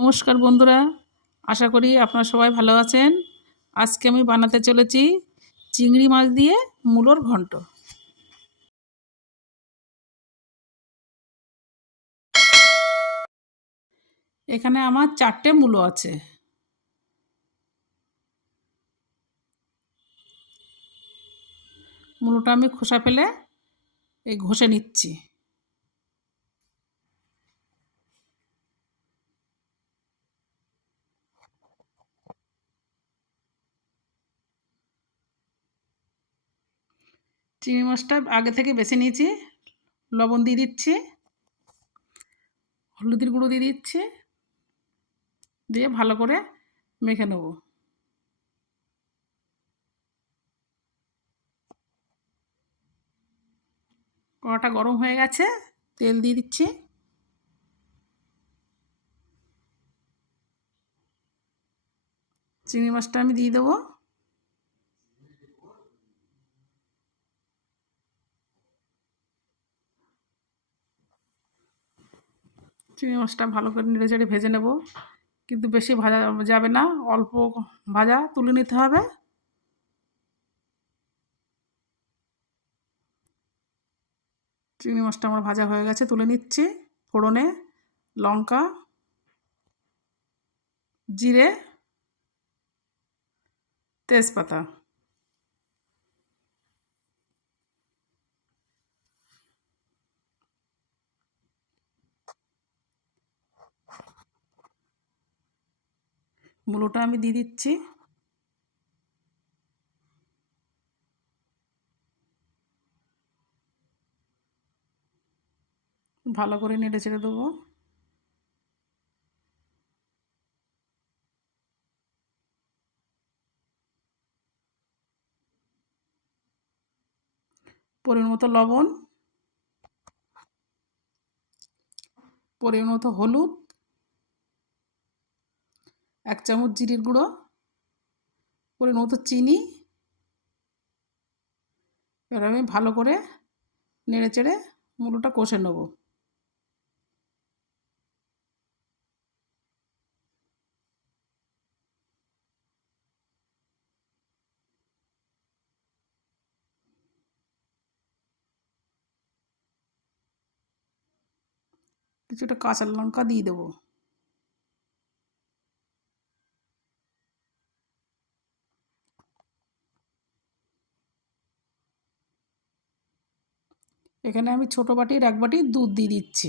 নমস্কার বন্ধুরা, আশা করি আপনারা সবাই ভালো আছেন। আজকে আমি বানাতে চলেছি চিংড়ি মাছ দিয়ে মূলোর ঘন্ট। এখানে আমার 4টে মূলো আছে। মূলোটা আমি খোসা ফেলে ঘষে নিচ্ছি। চিংড়ি মাছটা আগে থেকে বেছে নিয়েছি, লবণ দিয়ে দিচ্ছি, হলুদের গুঁড়ো দিয়ে দিচ্ছি, দিয়ে ভালো করে মেখে নেব। কড়াটা গরম হয়ে গেছে, তেল দিয়ে দিচ্ছি। চিংড়ি মাছটা আমি দিয়ে দেবো। চিংড়ি মাছটা ভালো করে নেড়ে চেড়ে ভেজে নেব, কিন্তু বেশি ভাজা যাবে না, অল্প ভাজা তুলে নিতে হবে। চিংড়ি মাছটা আমার ভাজা হয়ে গেছে, তুলে নিচ্ছি। ফোড়নে লঙ্কা, জিরে, তেজপাতা, মূলোটা আমি দিয়ে দিচ্ছি। ভালো করে নেড়ে চেড়ে দেবো। পরিমাণ মতো লবণ, পরিমাণ মতো হলুদ, 1 চামচ জিরের গুঁড়ো, পরিমাণ মতো চিনি। এবার আমি ভালো করে নেড়ে চেড়ে মূলোটা কষে নেব। কিছুটা কাঁচা লঙ্কা দিয়ে দেবো। এখানে আমি ছোটো বাটির 1 বাটি দুধ দিয়ে দিচ্ছি।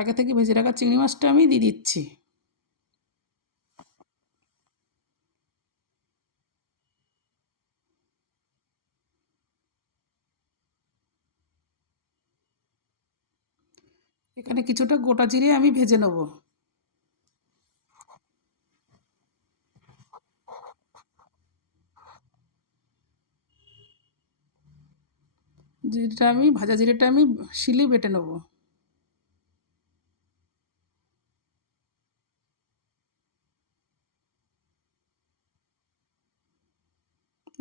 আগে থেকে ভেজে রাখা চিংড়ি মাছটা আমি দিয়ে দিচ্ছি। এখানে কিছুটা গোটা জিরে আমি ভেজে নেব। ভাজা জিরেটা আমি শিলে বেটে নেব।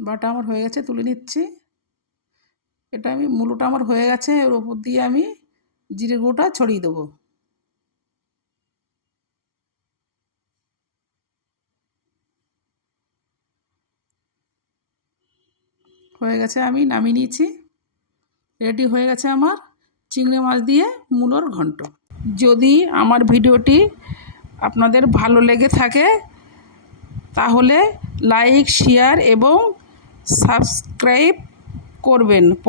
বাটা আমার হয়ে গেছে, তুলে নিচ্ছি। এটা আমি মূলোটা আমার হয়ে গেছে, এর ওপর দিয়ে আমি জিরে গুঁড়োটা ছড়িয়ে দেবো। হয়ে গেছে, আমি নামিয়ে নিয়েছি। রেডি হয়ে গেছে আমার চিংড়ি মাছ দিয়ে মূলোর ঘন্ট। যদি আমার ভিডিওটি আপনাদের ভালো লেগে থাকে তাহলে লাইক, শেয়ার এবং সাবস্ক্রাইব করবেন।